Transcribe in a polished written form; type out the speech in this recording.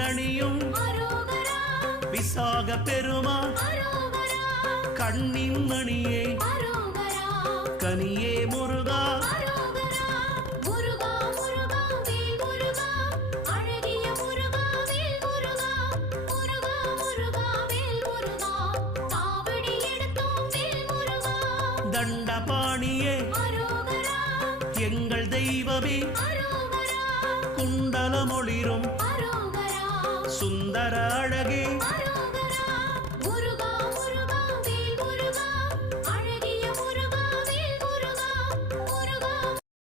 தேரணியும் விசாக பெருமான் கண்ணின் மணியே கனியே முருகா தண்டபாணியே எங்கள் தெய்வமே குண்டலமொளிரும் சுந்தர அழகே